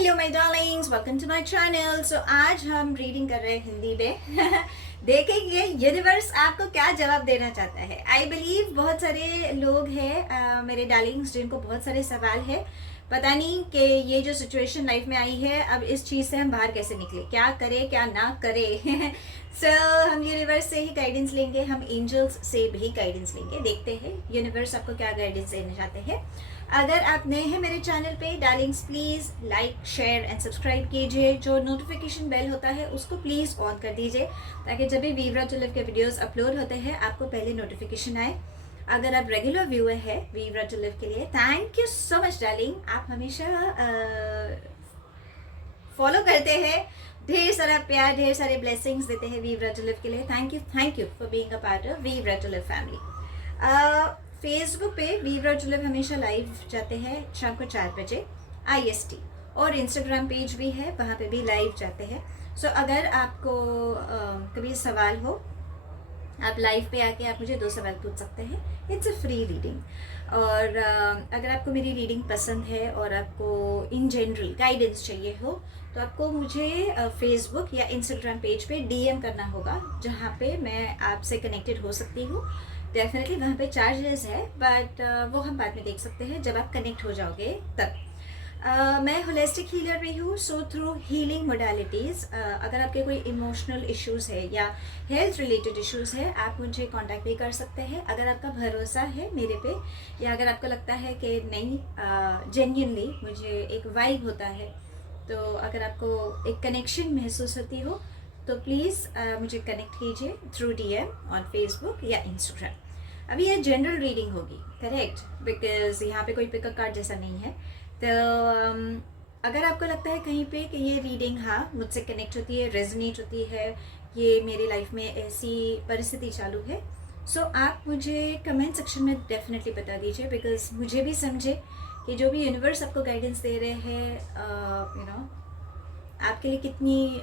Hello my darlings, welcome to my channel. So आज हम reading कर रहे हैं हिंदी में। देखेंगे यूनिवर्स आपको क्या जवाब देना चाहता है। आई बिलीव बहुत सारे लोग हैं मेरे डार्लिंग्स जिनको बहुत सारे सवाल है। पता नहीं कि ये जो सिचुएशन लाइफ में आई है, अब इस चीज़ से हम बाहर कैसे निकले, क्या करें क्या ना करें। सो हम यूनिवर्स से ही गाइडेंस लेंगे, हम एंजल्स से भी गाइडेंस लेंगे। देखते हैं यूनिवर्स आपको क्या गाइडेंस देना चाहते हैं। अगर आप नए हैं मेरे चैनल पे Darling's, please like share and subscribe कीजिए। जो नोटिफिकेशन बेल होता है उसको प्लीज़ ऑन कर दीजिए, ताकि जब भी वीवरा टुलिप के वीडियोस अपलोड होते हैं आपको पहले नोटिफिकेशन आए। अगर आप रेगुलर व्यूअर है वीवरा टुलिप के लिए, thank you so much darling. आप हमेशा फॉलो करते हैं, ढेर सारा प्यार, ढेर सारे ब्लेसिंग्स देते हैं वीवरा टुलिप के लिए। Thank you for being a part of Vivera Tulip family. Facebook पे वीवरा टुलिप हमेशा लाइव जाते हैं शाम को 4 बजे IST, और इंस्टाग्राम पेज भी है, वहाँ पे भी लाइव जाते हैं। सो अगर आपको कभी सवाल हो, आप लाइव पे आके आप मुझे 2 सवाल पूछ सकते हैं। It's a free reading. और अगर आपको मेरी रीडिंग पसंद है और आपको इन जनरल गाइडेंस चाहिए हो, तो आपको मुझे फेसबुक या इंस्टाग्राम पेज पे DM करना होगा, जहाँ पे मैं आपसे कनेक्टेड हो सकती हूँ। डेफिनेटली वहाँ पे चार्जेस है, बट वो हम बाद में देख सकते हैं जब आप कनेक्ट हो जाओगे तब। मैं होलिस्टिक हीलर भी हूँ। सो थ्रू हीलिंग मोडालिटीज़, अगर आपके कोई इमोशनल इश्यूज़ है या हेल्थ रिलेटेड इश्यूज़ है, आप मुझे कांटेक्ट भी कर सकते हैं। अगर आपका भरोसा है मेरे पे, या अगर आपको लगता है कि नहीं जेन्युइनली मुझे एक वाइब होता है, तो अगर आपको एक कनेक्शन महसूस होती हो, तो प्लीज़ मुझे कनेक्ट कीजिए थ्रू DM ऑन फेसबुक या इंस्टाग्राम। अभी ये जनरल रीडिंग होगी, करेक्ट, बिकॉज यहाँ पे कोई पिकअप कार्ड जैसा नहीं है। तो अगर आपको लगता है कहीं पे कि ये रीडिंग हाँ मुझसे कनेक्ट होती है, रेजोनेट होती है, ये मेरी लाइफ में ऐसी परिस्थिति चालू है, सो आप मुझे कमेंट सेक्शन में डेफिनेटली बता दीजिए, बिकॉज मुझे भी समझे कि जो भी यूनिवर्स आपको गाइडेंस दे रहे हैं यू नो आपके लिए कितनी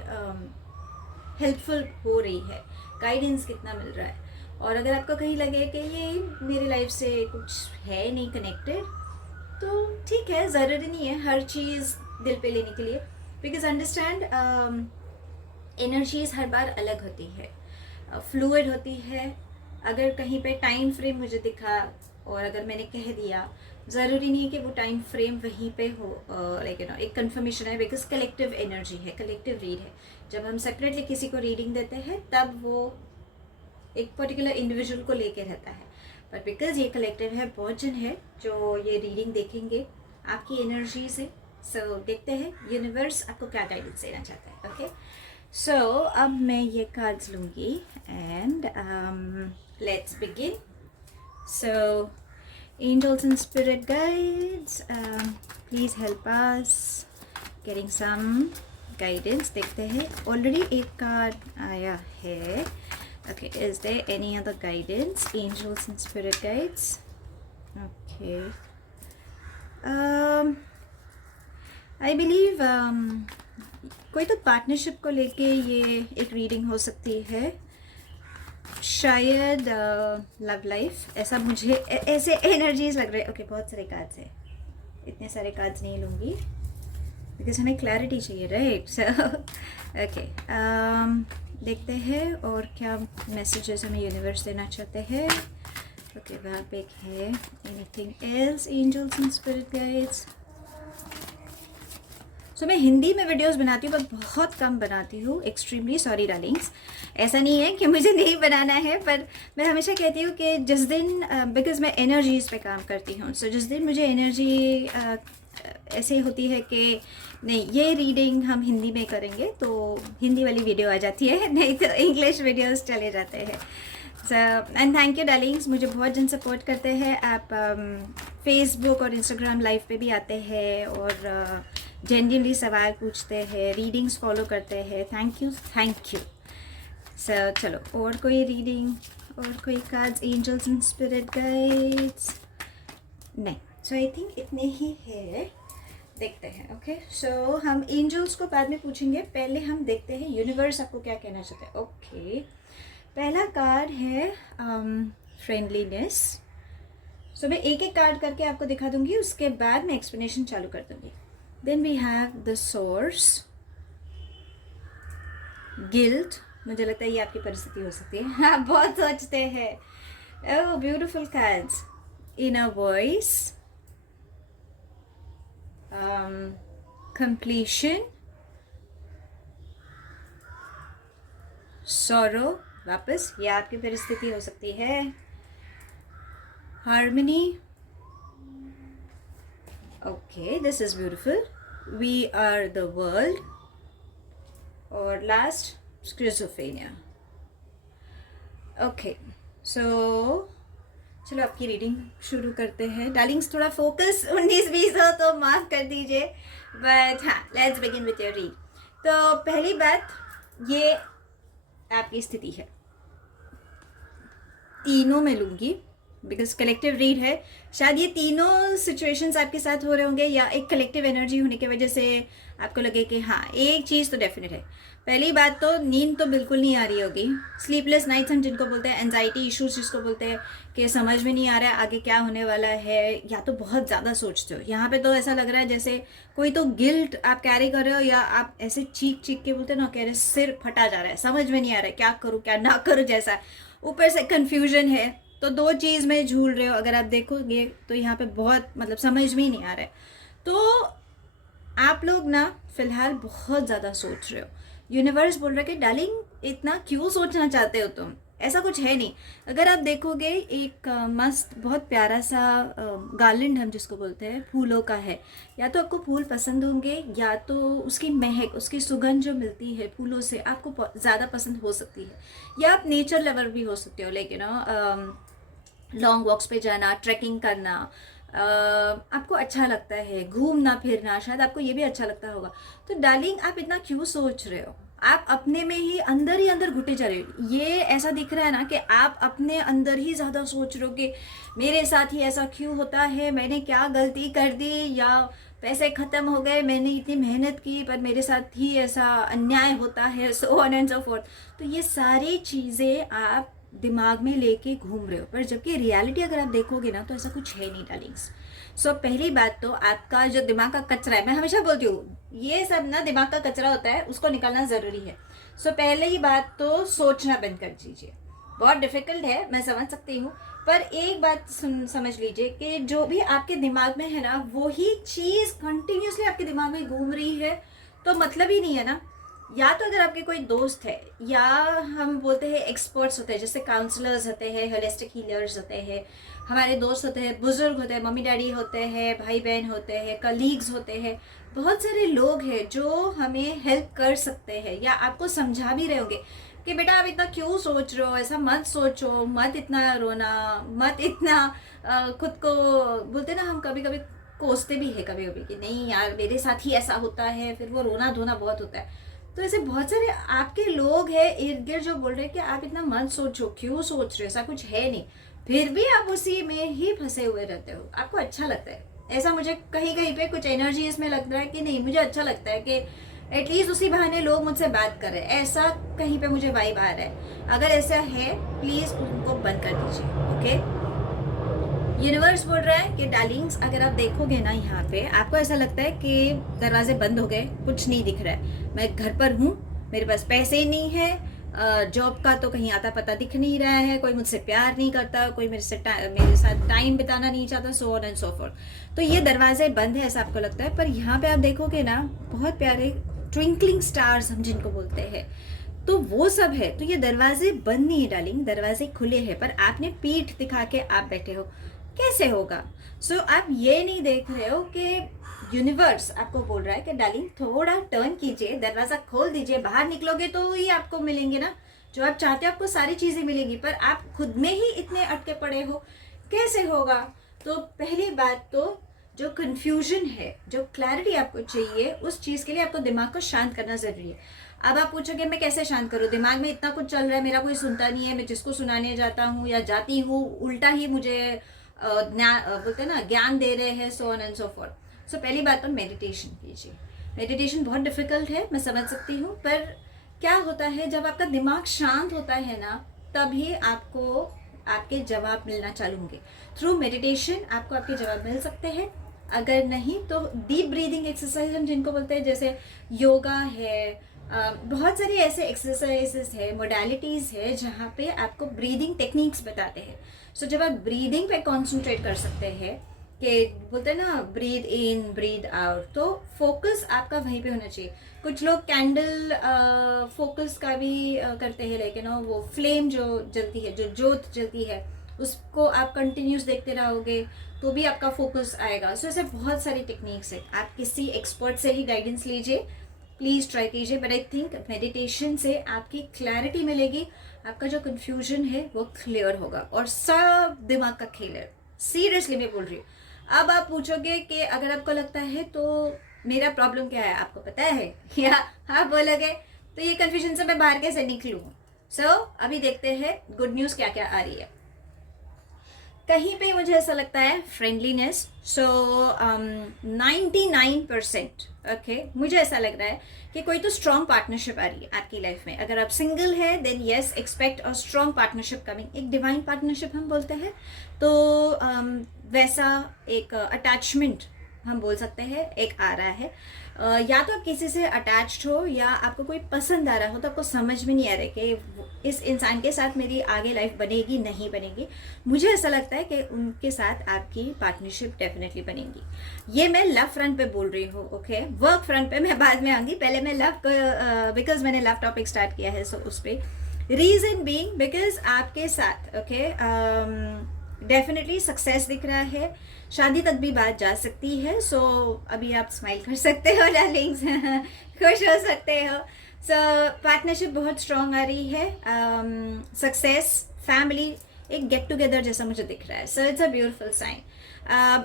हेल्पफुल हो रही है, गाइडेंस कितना मिल रहा है। और अगर आपको कहीं लगे कि ये मेरी लाइफ से कुछ है नहीं कनेक्टेड, तो ठीक है, ज़रूरी नहीं है हर चीज़ दिल पे लेने के लिए, बिकॉज अंडरस्टैंड एनर्जीज हर बार अलग होती है, फ्लूइड होती है। अगर कहीं पे टाइम फ्रेम मुझे दिखा और अगर मैंने कह दिया, ज़रूरी नहीं है कि वो टाइम फ्रेम वहीं पे हो। लाइक एक कंफर्मेशन है, बिकॉज कलेक्टिव एनर्जी है, कलेक्टिव रीड है। जब हम सेपरेटली किसी को रीडिंग देते हैं तब वो एक पर्टिकुलर इंडिविजुअल को लेके रहता है, बट बिकॉज ये कलेक्टिव है, बहुत जन है जो ये रीडिंग देखेंगे आपकी एनर्जी से। सो देखते हैं यूनिवर्स आपको क्या गाइडेंस देना चाहता है। ओके, सो अब मैं ये कार्ड्स लूँगी and let's begin. So angels and spirit guides, please help us getting some guidance। देखते हैं, ऑलरेडी एक कार्ड आया है। Okay, is there any other guidance? Angels and spirit guides. Okay. I believe कोई तो पार्टनरशिप को लेके ये एक रीडिंग हो सकती है, शायद लव लाइफ, ऐसा मुझे ऐसे एनर्जीज लग रहे हैं। ओके, बहुत सारे कार्ड्स हैं, इतने सारे कार्ड्स नहीं लूँगी बिकॉज हमें क्लैरिटी चाहिए, राइट। सो ओके, देखते हैं और क्या मैसेजेस हमें यूनिवर्स देना चाहते हैं। ओके, वहाँ पे एक है, anything else angels and spirit guides. So मैं हिंदी में वीडियोस बनाती हूँ पर बहुत कम बनाती हूँ, एक्सट्रीमली सॉरी डार्लिंग्स। ऐसा नहीं है कि मुझे नहीं बनाना है, पर मैं हमेशा कहती हूँ कि जिस दिन बिकॉज मैं एनर्जीज़ पे काम करती हूँ, सो जिस दिन मुझे एनर्जी ऐसे होती है कि नहीं ये रीडिंग हम हिंदी में करेंगे, तो हिंदी वाली वीडियो आ जाती है, नहीं तो इंग्लिश वीडियोस चले जाते हैं। So and thank you Darling's, मुझे बहुत जन सपोर्ट करते हैं। आप फेसबुक और इंस्टाग्राम लाइव पे भी आते हैं और जेन्युइनली सवाल पूछते हैं, रीडिंग्स फॉलो करते हैं। Thank you. सो चलो, और कोई रीडिंग और कोई cards, angels and spirit guides नहीं। सो आई थिंक इतने ही है, देखते हैं। ओके, सो हम एंजल्स को बाद में पूछेंगे, पहले हम देखते हैं यूनिवर्स आपको क्या कहना चाहते हैं। ओके, पहला कार्ड है फ्रेंडलीनेस। सो मैं एक एक कार्ड करके आपको दिखा दूंगी, उसके बाद मैं एक्सप्लेनेशन चालू कर दूंगी। Then we have the source, guilt, मुझे लगता है ये आपकी परिस्थिति हो सकती है, आप बहुत सोचते हैं। Oh beautiful cards, inner voice, completion, sorrow, वापस ये आपकी परिस्थिति हो सकती है, harmony, okay this is beautiful, we are the world, और लास्ट स्किज़ोफ्रेनिया। ओके सो चलो आपकी रीडिंग शुरू करते हैं। डार्लिंग्स थोड़ा फोकस 19-20 हो तो माफ़ कर दीजिए, बट हाँ let's begin with your read. तो पहली बात, ये आपकी स्थिति है, तीनों में लूँगी बिकॉज कलेक्टिव रीड है। शायद ये तीनों सिचुएशंस आपके साथ हो रहे होंगे, या एक कलेक्टिव एनर्जी होने की वजह से आपको लगे कि हाँ एक चीज़ तो डेफिनेट है। पहली बात तो नींद तो बिल्कुल नहीं आ रही होगी, स्लीपलेस नाइट्स हम जिनको बोलते हैं, एंजाइटी इश्यूज जिसको बोलते हैं, कि समझ में नहीं आ रहा है आगे क्या होने वाला है, या तो बहुत ज़्यादा सोचते हो। यहाँ पे तो ऐसा लग रहा है जैसे कोई तो गिल्ट आप कैरी कर रहे हो, या आप ऐसे चीख चीख के बोलते हो ना, कह रहे सिर फटा जा रहा है, समझ में नहीं आ रहा है क्या करूँ क्या ना करूँ जैसा। ऊपर से कन्फ्यूजन है, तो दो चीज़ में झूल रहे हो। अगर आप देखोगे तो यहाँ पे बहुत मतलब समझ में ही नहीं आ रहा है। तो आप लोग ना फिलहाल बहुत ज़्यादा सोच रहे हो। यूनिवर्स बोल रहा है कि डार्लिंग इतना क्यों सोचना चाहते हो तुम, ऐसा कुछ है नहीं। अगर आप देखोगे एक मस्त बहुत प्यारा सा गार्लैंड हम जिसको बोलते हैं फूलों का है, या तो आपको फूल पसंद होंगे, या तो उसकी महक उसकी सुगंध जो मिलती है फूलों से आपको ज़्यादा पसंद हो सकती है, या आप नेचर लवर भी हो सकते हो, लेकिन लॉन्ग वॉक्स पे जाना, ट्रैकिंग करना आपको अच्छा लगता है, घूमना फिरना शायद आपको ये भी अच्छा लगता होगा। तो डार्लिंग आप इतना क्यों सोच रहे हो, आप अपने में ही अंदर घुटे जा रहे हो। ये ऐसा दिख रहा है ना कि आप अपने अंदर ही ज़्यादा सोच रहे हो कि मेरे साथ ही ऐसा क्यों होता है, मैंने क्या गलती कर दी, या पैसे ख़त्म हो गए, मैंने इतनी मेहनत की पर मेरे साथ ही ऐसा अन्याय होता है, सो ऑन एंड सो फोर्थ। तो ये सारी चीज़ें आप दिमाग में लेके घूम रहे हो, पर जबकि रियलिटी अगर आप देखोगे ना तो ऐसा कुछ है नहीं डार्लिंग्स। सो पहली बात तो आपका जो दिमाग का कचरा है, मैं हमेशा बोलती हूँ ये सब ना दिमाग का कचरा होता है, उसको निकालना ज़रूरी है। सो पहले ही बात तो सोचना बंद कर दीजिए। बहुत डिफ़िकल्ट है, मैं समझ सकती हूँ, पर एक बात समझ लीजिए कि जो भी आपके दिमाग में है ना वही चीज़ कंटिन्यूसली आपके दिमाग में घूम रही है, तो मतलब ही नहीं है ना। या तो अगर आपके कोई दोस्त है, या हम बोलते हैं एक्सपर्ट्स होते हैं, जैसे काउंसलर्स होते हैं, होलिस्टिक हीलर्स होते हैं, हमारे दोस्त होते हैं, बुजुर्ग होते हैं, मम्मी डैडी होते हैं, भाई बहन होते हैं, कलीग्स होते हैं, बहुत सारे लोग हैं जो हमें हेल्प कर सकते हैं, या आपको समझा भी रहे होंगे कि बेटा आप इतना क्यों सोच रहे हो, ऐसा मत सोचो, मत इतना रोना, मत इतना खुद को बोलते ना, हम कभी कभी कोसते भी है कभी कभी कि नहीं यार मेरे साथ ही ऐसा होता है, फिर वो रोना धोना बहुत होता है। तो ऐसे बहुत सारे आपके लोग हैं इर्द गिर्द जो बोल रहे हैं कि आप इतना मत सोचो, क्यों सोच रहे हो, ऐसा कुछ है नहीं, फिर भी आप उसी में ही फंसे हुए रहते हो। आपको अच्छा लगता है ऐसा, मुझे कहीं कहीं पे कुछ एनर्जी इसमें लग रहा है कि नहीं, मुझे अच्छा लगता है कि एटलीस्ट उसी बहाने लोग मुझसे बात कर रहे हैं, ऐसा कहीं पे मुझे वाइब आ रहा है। अगर ऐसा है प्लीज़ उनको बंद कर दीजिए। ओके, यूनिवर्स बोल रहा है कि डार्लिंग्स अगर आप देखोगे ना यहाँ पे आपको ऐसा लगता है कि दरवाजे बंद हो गए, कुछ नहीं दिख रहा है, मैं घर पर हूँ, मेरे पास पैसे नहीं है, जॉब का तो कहीं आता पता दिख नहीं रहा है, कोई मुझसे प्यार नहीं करता, कोई मेरे साथ टाइम बिताना नहीं चाहता, सो ऑन एंड सो फोर्थ। तो ये दरवाजे बंद है ऐसा आपको लगता है, पर यहाँ पे आप देखोगे ना बहुत प्यारे ट्विंकलिंग स्टार्स हम जिनको बोलते हैं, तो वो सब है। तो ये दरवाजे बंद नहीं है डार्लिंग, दरवाजे खुले हैं, पर आपने पीठ दिखा के आप बैठे हो, कैसे होगा। सो आप ये नहीं देख रहे हो कि यूनिवर्स आपको बोल रहा है कि डार्लिंग थोड़ा टर्न कीजिए, दरवाज़ा खोल दीजिए, बाहर निकलोगे तो ही आपको मिलेंगे ना जो आप चाहते हो, आपको सारी चीज़ें मिलेंगी, पर आप खुद में ही इतने अटके पड़े हो, कैसे होगा। तो पहली बात तो जो कन्फ्यूजन है, जो क्लैरिटी आपको चाहिए, उस चीज़ के लिए आपको दिमाग को शांत करना ज़रूरी है। अब आप पूछोगे मैं कैसे शांत करूँ, दिमाग में इतना कुछ चल रहा है, मेरा कोई सुनता नहीं है, मैं जिसको सुनाने जाता हूँ या जाती हूँ उल्टा ही मुझे बोलते हैं ना ज्ञान दे रहे हैं, so on and so forth. So पहली बात तो मेडिटेशन कीजिए। मेडिटेशन बहुत डिफिकल्ट है, मैं समझ सकती हूँ, पर क्या होता है जब आपका दिमाग शांत होता है ना, तभी आपको आपके जवाब मिलना चालू होंगे। थ्रू मेडिटेशन आपको आपके जवाब मिल सकते हैं। अगर नहीं तो डीप ब्रीदिंग एक्सरसाइज हम जिनको बोलते हैं, जैसे योगा है, बहुत सारी ऐसे एक्सरसाइजेस है, मोडालिटीज़ है जहाँ पे आपको ब्रीदिंग टेक्निक्स बताते हैं. सो जब आप ब्रीदिंग पे कॉन्सेंट्रेट कर सकते हैं, कि बोलते हैं ना ब्रीद इन ब्रीद आउट, तो फोकस आपका वहीं पे होना चाहिए. कुछ लोग कैंडल फोकस का भी करते हैं, लेकिन वो फ्लेम जो जलती है, जो जोत जलती है, उसको आप कंटिन्यूस देखते रहोगे तो भी आपका फोकस आएगा. सो ऐसे बहुत सारी टेक्निक्स है. आप किसी एक्सपर्ट से ही गाइडेंस लीजिए, प्लीज़ ट्राई कीजिए. बट आई थिंक मेडिटेशन से आपकी क्लैरिटी मिलेगी, आपका जो कन्फ्यूजन है वो क्लियर होगा, और सब दिमाग का खेल है. सीरियसली मैं बोल रही हूँ. अब आप पूछोगे कि अगर आपको लगता है तो मेरा प्रॉब्लम क्या है, आपको पता है, या आप बोलोगे तो ये कन्फ्यूजन से मैं बाहर कैसे निकलूँ. सो अभी देखते हैं गुड न्यूज़ क्या क्या आ रही है. कहीं पे मुझे ऐसा लगता है फ्रेंडलीनेस. सो 99% ओके, मुझे ऐसा लग रहा है कि कोई तो स्ट्रॉन्ग पार्टनरशिप आ रही है आपकी लाइफ में. अगर आप सिंगल है then yes, expect a strong partnership coming. एक डिवाइन पार्टनरशिप हम बोलते हैं, तो वैसा एक अटैचमेंट हम बोल सकते हैं एक आ रहा है. या तो आप किसी से अटैच्ड हो, या आपको कोई पसंद आ रहा हो, तो आपको समझ में नहीं आ रहा कि इस इंसान के साथ मेरी आगे लाइफ बनेगी नहीं बनेगी. मुझे ऐसा लगता है कि उनके साथ आपकी पार्टनरशिप डेफिनेटली बनेगी. ये मैं लव फ्रंट पे बोल रही हूँ. ओके, वर्क फ्रंट पे मैं बाद में आऊँगी. पहले मैं लव, बिकॉज मैंने लव टॉपिक स्टार्ट किया है, सो उस पर रीजन बीइंग बिकॉज आपके साथ ओके डेफिनेटली सक्सेस दिख रहा है. शादी तक भी बात जा सकती है. सो अभी आप स्माइल कर सकते हो डार्लिंग्स, खुश हो सकते हो. सो पार्टनरशिप बहुत स्ट्रॉन्ग आ रही है. सक्सेस, फैमिली, एक गेट टुगेदर जैसा मुझे दिख रहा है. So it's a beautiful sign.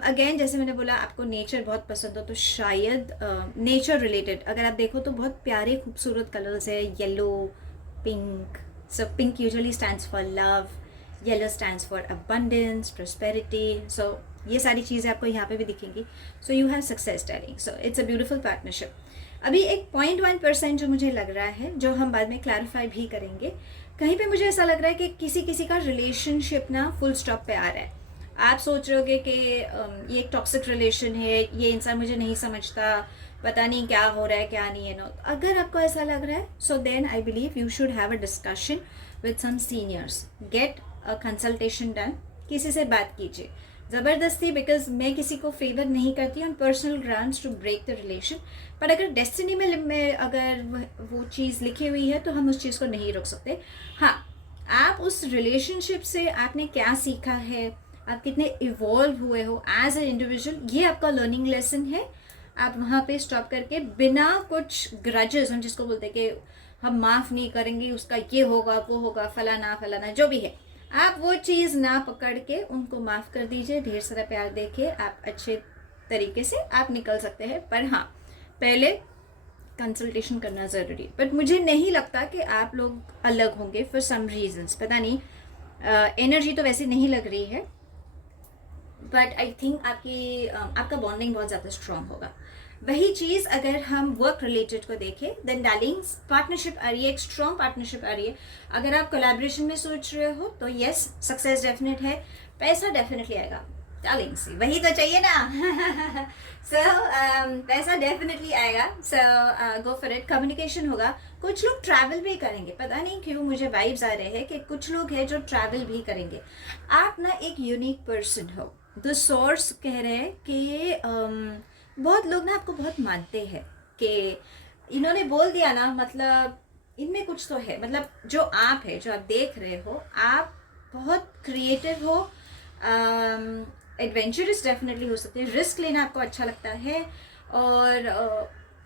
Again जैसे मैंने बोला, आपको नेचर बहुत पसंद हो, तो शायद नेचर रिलेटेड अगर आप देखो तो बहुत प्यारे खूबसूरत कलर्स है. Yellow, pink. So pink usually stands for love, yellow stands for abundance, prosperity. सो ये सारी चीज़ें आपको यहाँ पे भी दिखेंगी. So you have success darling. So it's a beautiful partnership. अभी एक 0.1% जो मुझे लग रहा है, जो हम बाद में क्लैरिफाई भी करेंगे, कहीं पे मुझे ऐसा लग रहा है कि किसी किसी का रिलेशनशिप ना फुल स्टॉप पे आ रहा है. आप सोच रहे होगे कि ये एक टॉक्सिक रिलेशन है, ये इंसान मुझे नहीं समझता, पता नहीं क्या हो रहा है क्या नहीं है. नो, अगर आपको ऐसा लग रहा है, so then I believe you should have a discussion with some seniors. Get a consultation done. किसी से बात कीजिए ज़बरदस्ती, बिकॉज मैं किसी को फेवर नहीं करती on personal grounds to break the relation. पर अगर डेस्टिनी में अगर वो चीज़ लिखी हुई है तो हम उस चीज़ को नहीं रोक सकते. हाँ, आप उस रिलेशनशिप से आपने क्या सीखा है, आप कितने इवॉल्व हुए हो एज ए इंडिविजुअल, ये आपका लर्निंग लेसन है. आप वहाँ पे स्टॉप करके बिना कुछ ग्रजेस, हम जिसको बोलते हैं कि हम माफ़ नहीं करेंगे, उसका ये होगा वो होगा, फलाना फलाना जो भी है, आप वो चीज़ ना पकड़ के उनको माफ़ कर दीजिए. ढेर सारा प्यार देके आप अच्छे तरीके से आप निकल सकते हैं. पर हाँ, पहले कंसल्टेशन करना ज़रूरी. बट मुझे नहीं लगता कि आप लोग अलग होंगे फॉर सम रीजंस. पता नहीं, एनर्जी तो वैसे नहीं लग रही है. बट आई थिंक आपका बॉन्डिंग बहुत ज़्यादा स्ट्रॉन्ग होगा. वही चीज़ अगर हम वर्क रिलेटेड को देखें, देन डार्लिंग्स पार्टनरशिप आ रही है, एक स्ट्रॉन्ग पार्टनरशिप आ रही है. अगर आप कोलैबोरेशन में सोच रहे हो तो येस, सक्सेस डेफिनेट है, पैसा डेफिनेटली आएगा. डार्लिंग्स वही तो चाहिए ना. सो पैसा डेफिनेटली आएगा. सो गो फॉर इट. कम्युनिकेशन होगा. कुछ लोग ट्रैवल भी करेंगे. पता नहीं क्यों मुझे वाइब्स आ रहे हैं कि कुछ लोग हैं जो ट्रैवल भी करेंगे. आप ना एक यूनिक पर्सन हो. द सोर्स कह रहे हैं कि बहुत लोग ना आपको बहुत मानते हैं कि इन्होंने बोल दिया ना, मतलब इनमें कुछ तो है. मतलब जो आप है, जो आप देख रहे हो, आप बहुत क्रिएटिव हो, एडवेंचरस डेफिनेटली हो सकते हैं. रिस्क लेना आपको अच्छा लगता है, और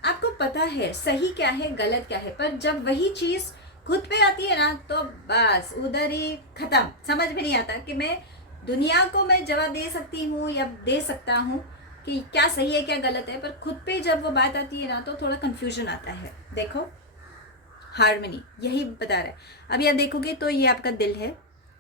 आपको पता है सही क्या है गलत क्या है. पर जब वही चीज़ खुद पे आती है ना, तो बस उधर ही ख़त्म. समझ में नहीं आता कि मैं दुनिया को मैं जवाब दे सकती हूँ या दे सकता हूँ कि क्या सही है क्या गलत है. पर खुद पे जब वो बात आती है ना, तो थोड़ा कन्फ्यूजन आता है. देखो, हार्मनी यही बता रहा है. अभी आप देखोगे तो ये आपका दिल है.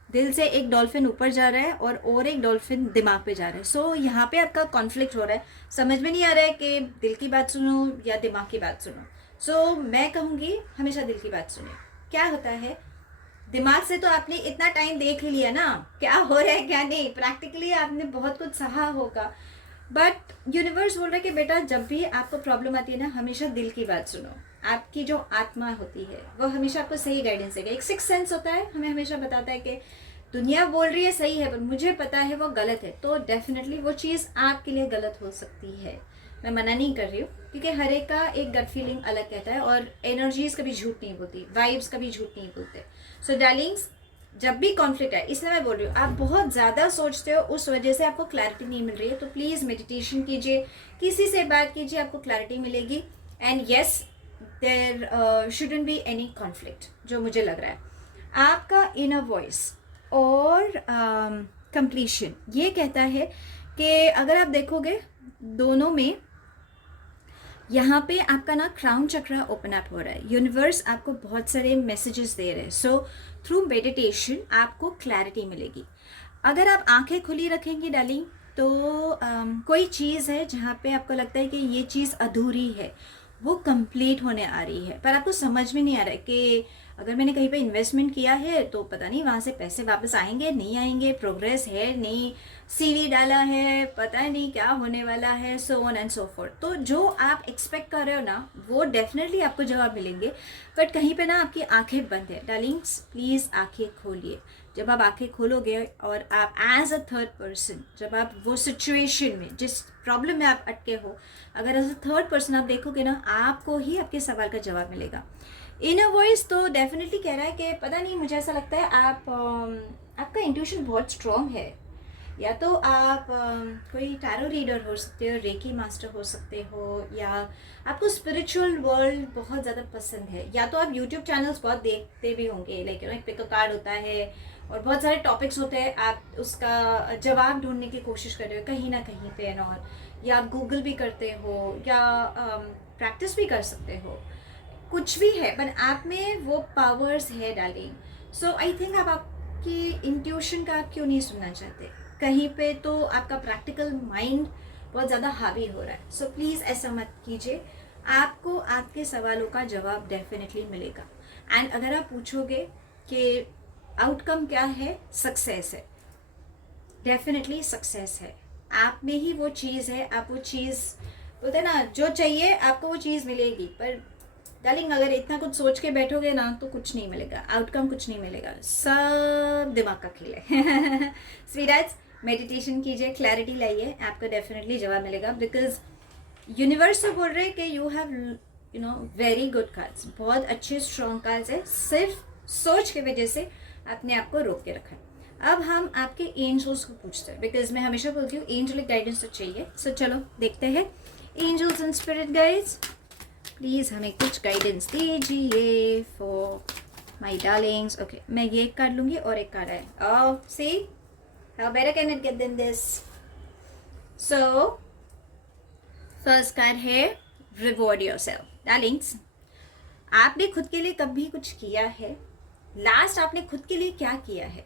दिल से एक डॉल्फिन ऊपर जा रहा है और एक डॉल्फिन दिमाग पे जा रहा है. सो यहाँ पे आपका कॉन्फ्लिक्ट हो रहा है. समझ में नहीं आ रहा है कि दिल की बात सुनो या दिमाग की बात सुनो. सो मैं कहूँगी हमेशा दिल की बात सुनिए. क्या होता है, दिमाग से तो आपने इतना टाइम देख लिया ना क्या हो रहा है क्या नहीं, प्रैक्टिकली आपने बहुत कुछ सहा होगा. बट यूनिवर्स बोल रहा है कि बेटा जब भी आपको प्रॉब्लम आती है ना, हमेशा दिल की बात सुनो। आपकी जो आत्मा होती है वो हमेशा आपको सही गाइडेंस देगा। एक सिक्स सेंस होता है, हमें हमेशा बताता है कि दुनिया बोल रही है सही है, पर मुझे पता है वो गलत है, तो डेफिनेटली वो चीज़ आपके लिए गलत हो सकती है। मैं मना नहीं कर रही हूँ, क्योंकि हर एक का एक गट फीलिंग अलग कहता है, और एनर्जीज कभी झूठ नहीं बोलती, वाइब्स कभी झूठ नहीं बोलते। सो डार्लिंग्स, जब भी कॉन्फ्लिक्ट है, इसलिए मैं बोल रही हूँ, आप बहुत ज़्यादा सोचते हो, उस वजह से आपको क्लैरिटी नहीं मिल रही है, तो प्लीज़ मेडिटेशन कीजिए, किसी से बात कीजिए, आपको क्लैरिटी मिलेगी। And yes, there shouldn't be any conflict, जो मुझे लग रहा है। आपका इनर वॉइस और कंप्लीशन ये कहता है कि अगर आप देखोगे दोनों में, यहाँ पे आपका ना क्राउन चक्र ओपन अप हो रहा है। यूनिवर्स आपको बहुत सारे मैसेजेस दे रहे हैं। सो थ्रू मेडिटेशन आपको क्लैरिटी मिलेगी। अगर आप आंखें खुली रखेंगी डार्लिंग, तो कोई चीज़ है जहाँ पे आपको लगता है कि ये चीज़ अधूरी है, वो कंप्लीट होने आ रही है, पर आपको समझ में नहीं आ रहा है कि अगर मैंने कहीं पे इन्वेस्टमेंट किया है तो पता नहीं वहाँ से पैसे वापस आएंगे नहीं आएंगे, प्रोग्रेस है नहीं, सीवी डाला है, पता नहीं क्या होने वाला है, सो ऑन एंड सो फोर्थ। तो जो आप एक्सपेक्ट कर रहे हो ना, वो डेफिनेटली आपको जवाब मिलेंगे, बट कहीं पे ना आपकी आंखें बंद है। डार्लिंग्स, प्लीज़ आंखें खोलिए। जब आप आंखें खोलोगे और आप एज अ थर्ड पर्सन, जब आप वो सिचुएशन में, जिस प्रॉब्लम में आप अटके हो, अगर एज अ थर्ड पर्सन आप देखोगे ना, आपको ही आपके सवाल का जवाब मिलेगा। इनर वॉइस तो डेफिनेटली कह रहा है कि पता नहीं, मुझे ऐसा लगता है आपका इंट्यूशन बहुत स्ट्रॉन्ग है। या तो आप कोई टैरो रीडर हो सकते हो, रेकी मास्टर हो सकते हो, या आपको स्पिरिचुअल वर्ल्ड बहुत ज़्यादा पसंद है, या तो आप यूट्यूब चैनल्स बहुत देखते भी होंगे, लाइक एक पिक कार्ड होता है और बहुत सारे टॉपिक्स होते हैं, आप उसका जवाब ढूंढने की कोशिश कर रहे हो कहीं ना कहीं पे, और या आप गूगल भी करते हो, या प्रैक्टिस भी कर सकते हो, कुछ भी है, पर आप में वो पावर्स है डार्लिंग। सो आई थिंक आप आपकी इंट्यूशन का आप क्यों नहीं सुनना चाहते? कहीं पे तो आपका प्रैक्टिकल माइंड बहुत ज़्यादा हावी हो रहा है। सो प्लीज़ ऐसा मत कीजिए, आपको आपके सवालों का जवाब डेफिनेटली मिलेगा। एंड अगर आप पूछोगे कि आउटकम क्या है, सक्सेस है, डेफिनेटली सक्सेस है। आप में ही वो चीज़ है, आप वो चीज़ बोलते हैं ना, जो चाहिए आपको वो चीज़ मिलेगी। पर डार्लिंग, अगर इतना कुछ सोच के बैठोगे ना, तो कुछ नहीं मिलेगा, आउटकम कुछ नहीं मिलेगा, सब दिमाग का खेल है। स्वीट्स, मेडिटेशन कीजिए, क्लैरिटी लाइए, आपको डेफिनेटली जवाब मिलेगा। बिकॉज यूनिवर्स तो बोल रहे हैं कि you have very good cards, बहुत अच्छे स्ट्रॉन्ग कार्ड्स है, सिर्फ सोच की वजह से आपने आपको रोक के रखा है। अब हम आपके एंजल्स को पूछते हैं, बिकॉज मैं हमेशा बोलती हूँ एंजलिक गाइडेंस तो चाहिए। सो चलो देखते हैं, angels and spirit guides, please हमें कुछ गाइडेंस दीजिए फॉर माई डार्लिंग्स। ओके, मैं ये एक कार्ड लूँगी और एक कार्ड है। Oh, see how better can it get than this. So first card है रिवॉर्ड योरसेल्फ। डार्लिंग्स, आपने खुद के लिए कभी कुछ किया है? लास्ट आपने खुद के लिए क्या किया है,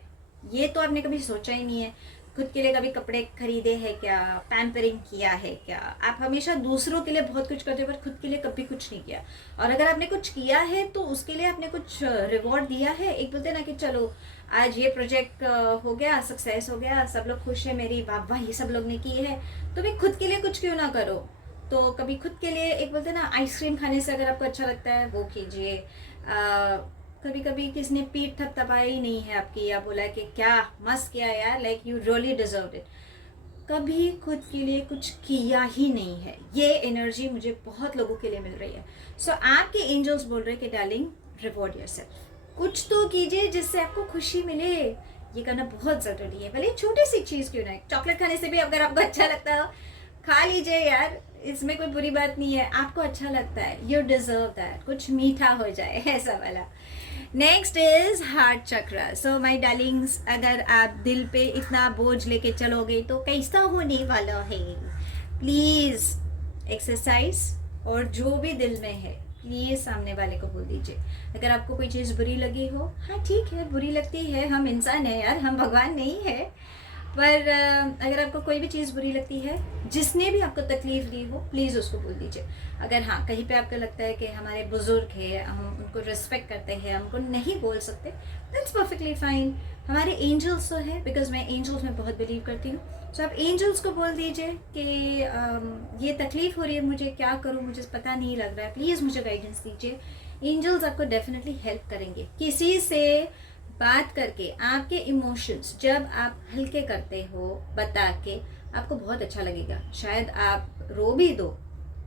ये तो आपने कभी सोचा ही नहीं है। खुद के लिए कभी कपड़े खरीदे हैं क्या? पैम्परिंग किया है क्या? आप हमेशा दूसरों के लिए बहुत कुछ करते हो, पर खुद के लिए कभी कुछ नहीं किया। और अगर आपने कुछ किया है तो उसके लिए आपने कुछ रिवॉर्ड दिया है। एक बोलते हैं ना कि चलो आज ये प्रोजेक्ट हो गया, सक्सेस हो गया, सब लोग खुश है, मेरी वाह वाह ये सब लोग ने की है, तो भी खुद के लिए कुछ क्यों ना करो। तो कभी खुद के लिए, एक बोलते हैं ना, आइसक्रीम खाने से अगर आपको अच्छा लगता है वो कीजिए। कभी कभी किसने पीठ थपथपाई ही नहीं है आपकी, या बोला कि क्या मस्त किया यार, like you really deserve it, कभी खुद के लिए कुछ किया ही नहीं है। ये एनर्जी मुझे बहुत लोगों के लिए मिल रही है। सो आपके एंजल्स बोल रहे हैं कि डार्लिंग, रिवॉर्ड योरसेल्फ, कुछ तो कीजिए जिससे आपको खुशी मिले। ये करना बहुत ज़रूरी है, भले छोटी सी चीज़ क्यों ना। चॉकलेट खाने से भी अगर आपको अच्छा लगता हो खा लीजिए यार, इसमें कोई बुरी बात नहीं है, आपको अच्छा लगता है, यू डिजर्व दैट, कुछ मीठा हो जाए, ऐसा वाला। नेक्स्ट इज हार्ट चक्र। सो माय डार्लिंग्स, अगर आप दिल पे इतना बोझ लेके चलोगे तो कैसा होने वाला है? प्लीज़ एक्सरसाइज, और जो भी दिल में है प्लीज़ सामने वाले को बोल दीजिए। अगर आपको कोई चीज़ बुरी लगी हो, हाँ ठीक है, बुरी लगती है, हम इंसान हैं यार, हम भगवान नहीं है। पर अगर आपको कोई भी चीज़ बुरी लगती है, जिसने भी आपको तकलीफ़ दी हो, प्लीज़ उसको बोल दीजिए। अगर हाँ कहीं पे आपको लगता है कि हमारे बुज़ुर्ग हैं, हम उनको रिस्पेक्ट करते हैं, हमको नहीं बोल सकते, दैट्स परफेक्टली फाइन। हमारे एंजल्स तो है, बिकॉज मैं एंजल्स में बहुत बिलीव करती हूँ, सो आप एंजल्स को बोल दीजिए कि ये तकलीफ़ हो रही है, मुझे क्या करूँ, मुझे पता नहीं लग रहा है, प्लीज़ मुझे गाइडेंस दीजिए। एंजल्स आपको डेफिनेटली हेल्प करेंगे। किसी से बात करके आपके इमोशंस जब आप हल्के करते हो बता के, आपको बहुत अच्छा लगेगा। शायद आप रो भी दो,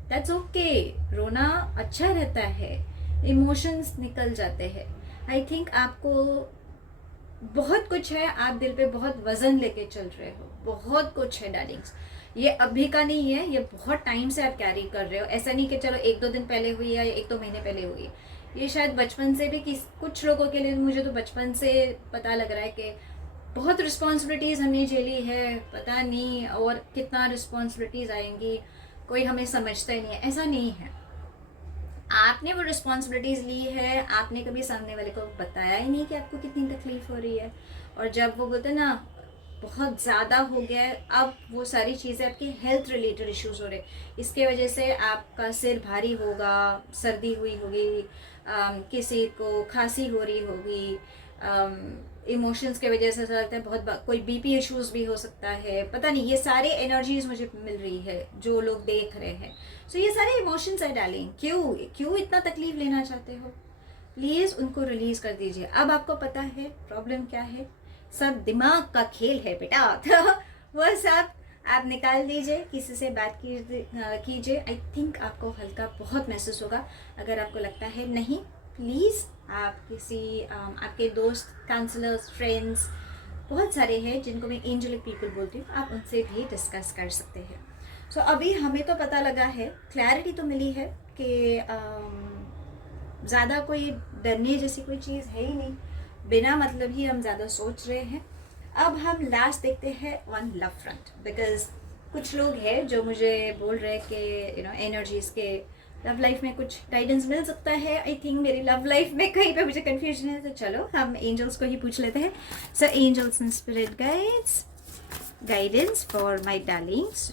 दैट्स ओके, रोना अच्छा रहता है, इमोशंस निकल जाते हैं। आई थिंक आपको बहुत कुछ है, आप दिल पे बहुत वजन लेके चल रहे हो, बहुत कुछ है डार्लिंग्स। ये अभी का नहीं है, ये बहुत टाइम से आप कैरी कर रहे हो। ऐसा नहीं कि चलो 1-2 दिन पहले हुई है या 1-2 महीने पहले हुई है। ये शायद बचपन से भी कुछ लोगों के लिए, मुझे तो बचपन से पता लग रहा है कि बहुत रिस्पॉन्सिबिलिटीज़ हमने झेली है, पता नहीं और कितना रिस्पॉन्सिबिलिटीज़ आएंगी, कोई हमें समझता ही नहीं है। ऐसा नहीं है, आपने वो रिस्पॉन्सिबिलिटीज़ ली है, आपने कभी सामने वाले को बताया ही नहीं कि आपको कितनी तकलीफ़ हो रही है। और जब वो बोलते ना बहुत ज़्यादा हो गया है, अब वो सारी चीज़ें आपकी हेल्थ रिलेटेड इश्यूज हो रहे, इसके वजह से आपका सिर भारी होगा, सर्दी हुई होगी, किसी को खांसी हो रही होगी, इमोशंस के वजह से ऐसा लगता है बहुत, कोई बीपी इश्यूज भी हो सकता है, पता नहीं। ये सारे एनर्जीज मुझे मिल रही है जो लोग देख रहे हैं। सो ये सारे इमोशंस है डार्लिंग। क्यों इतना तकलीफ लेना चाहते हो? प्लीज़ उनको रिलीज कर दीजिए। अब आपको पता है प्रॉब्लम क्या है, सब दिमाग का खेल है बेटा। तो वो सब आप निकाल दीजिए, किसी से बात कीजिए। आई थिंक आपको हल्का बहुत महसूस होगा। अगर आपको लगता है नहीं, प्लीज़ आप किसी आपके दोस्त, काउंसलर्स, फ्रेंड्स बहुत सारे हैं जिनको मैं एंजेलिक पीपल बोलती हूँ, आप उनसे भी डिस्कस कर सकते हैं। सो अभी हमें तो पता लगा है, क्लैरिटी तो मिली है कि ज़्यादा कोई डरने जैसी कोई चीज़ है ही नहीं, बिना मतलब ही हम ज़्यादा सोच रहे हैं। अब हम लास्ट देखते हैं ऑन लव फ्रंट, बिकॉज कुछ लोग हैं जो मुझे बोल रहे हैं कि एनर्जीज के लव लाइफ में कुछ गाइडेंस मिल सकता है। आई थिंक मेरी लव लाइफ में कहीं पे मुझे कंफ्यूजन है, तो चलो हम एंजल्स को ही पूछ लेते हैं। So angels and spirit guides, guidance for my darlings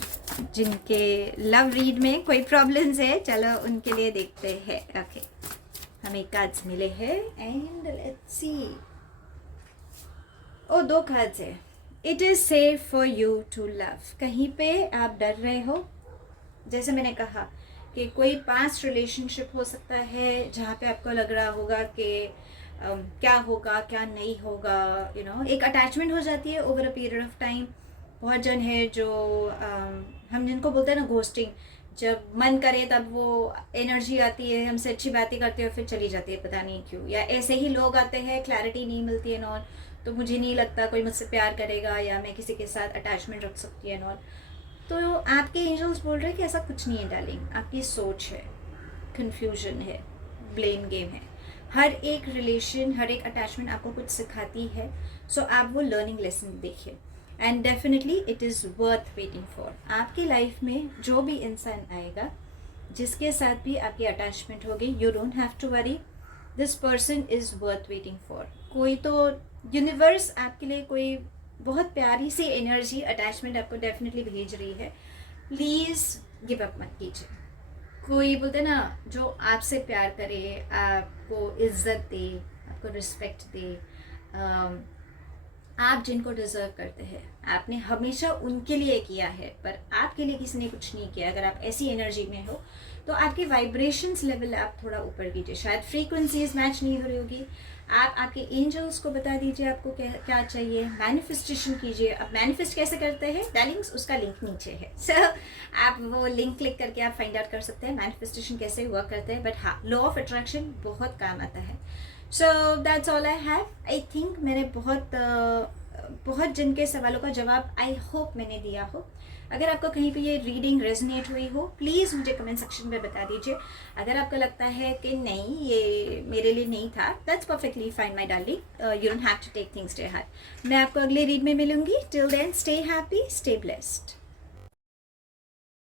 जिनके लव रीड में कोई प्रॉब्लम्स है, चलो उनके लिए देखते हैं। ओके, हमें कार्ड्स मिले हैं and let's see. Oh 2 cards है। It is safe for you to love. कहीं पे आप डर रहे हो, जैसे मैंने कहा कि कोई पास्ट रिलेशनशिप हो सकता है जहाँ पे आपको लग रहा होगा कि क्या होगा क्या नहीं होगा, एक अटैचमेंट हो जाती है over a period of time. बहुत जन है जो हम जिनको बोलते हैं ना घोस्टिंग, जब मन करे तब वो एनर्जी आती है, हमसे अच्छी बातें करते हैं फिर चली जाती है, पता नहीं क्यों। या ऐसे ही लोग आते हैं, क्लैरिटी नहीं मिलती है नॉल, तो मुझे नहीं लगता कोई मुझसे प्यार करेगा या मैं किसी के साथ अटैचमेंट रख सकती है नॉल। तो आपके एंजल्स बोल रहे हैं कि ऐसा कुछ नहीं है डार्लिंग, आपकी सोच है, कन्फ्यूजन है, ब्लेम गेम है। हर एक रिलेशन, हर एक अटैचमेंट आपको कुछ सिखाती है। सो आप वो लर्निंग लेसन देखिए and definitely it is worth waiting for. आपकी लाइफ में जो भी इंसान आएगा, जिसके साथ भी आपकी अटैचमेंट होगी, you don't have to worry, this person is worth waiting for. कोई तो यूनिवर्स आपके लिए कोई बहुत प्यारी सी एनर्जी, अटैचमेंट आपको डेफिनेटली भेज रही है। प्लीज़ गिव अप मत कीजिए। कोई बोलते ना जो आपसे प्यार करे, आपको इज्जत दे, आपको रिस्पेक्ट दे, आप जिनको डिज़र्व करते हैं, आपने हमेशा उनके लिए किया है, पर आपके लिए किसी ने कुछ नहीं किया। अगर आप ऐसी एनर्जी में हो तो आपके वाइब्रेशंस लेवल आप थोड़ा ऊपर कीजिए। शायद फ्रीक्वेंसीज मैच नहीं हो रही होगी, आप आपके एंजल्स को बता दीजिए आपको क्या चाहिए, मैनिफेस्टेशन कीजिए। अब मैनिफेस्ट कैसे करते हैं डार्लिंग्स, उसका लिंक नीचे है। सो आप वो लिंक क्लिक करके आप फाइंड आउट कर सकते हैं मैनिफेस्टेशन कैसे वर्क करते हैं। बट हाँ, लॉ ऑफ अट्रैक्शन बहुत काम आता है। So that's all I have. I think मैंने बहुत जिनके सवालों का जवाब आई होप मैंने दिया हो। अगर आपको कहीं पे ये रीडिंग रेजोनेट हुई हो, प्लीज़ मुझे कमेंट सेक्शन में बता दीजिए। अगर आपको लगता है कि नहीं ये मेरे लिए नहीं था, that's perfectly fine my darling, you don't have to take things to heart. मैं आपको अगले रीड में मिलूंगी। Till then stay happy, stay blessed.